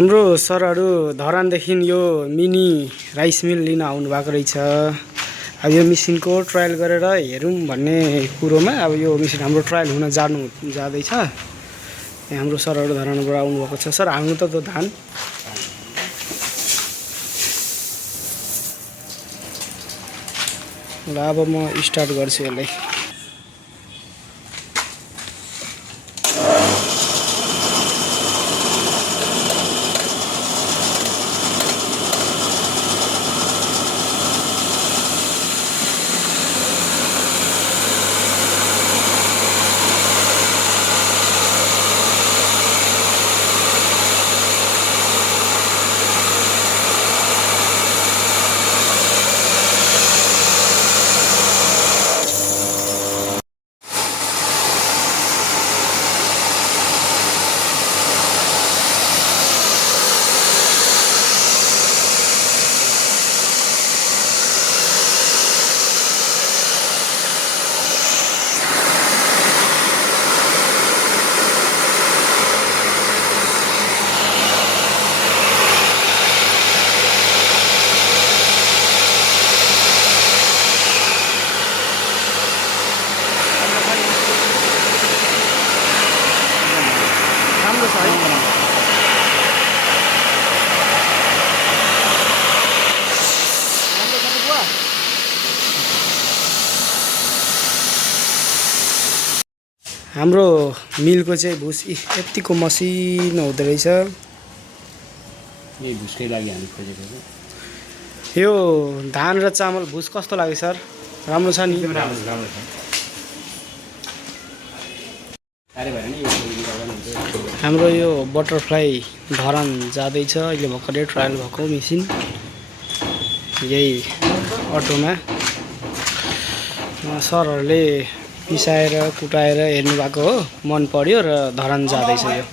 हाम्रो सरहरू धरानदेखि यो मिनी राइस मिल लिन आउनु भएको रहेछ। अब यो मेसिनको ट्रायल गरेर हेरौँ भन्ने कुरोमा अब यो मेसिन हाम्रो ट्रायल हुन जाँदैछ। हाम्रो सरहरू धरानबाट आउनुभएको छ। सर हाल्नु त धान ल। अब म स्टार्ट गर्छु यसलाई। हाम्रो मिलको चाहिँ भुस यतिको मसिनो हुँदो रहेछ। यही भुसकै लागि हामी खोजेको छ। यो धान र चामल भुस कस्तो लाग्यो सर? राम्रो छ नि? राम्रो छ। हाम्रो यो बटरफ्लाई धरान जाँदैछ। अहिले भर्खरै ट्रायल भएको मेसिन यही अटोमा सरहरूले पिसाएर कुटाएर हेर्नु भएको हो, मन पर्यो र धरान जाँदैछ यो।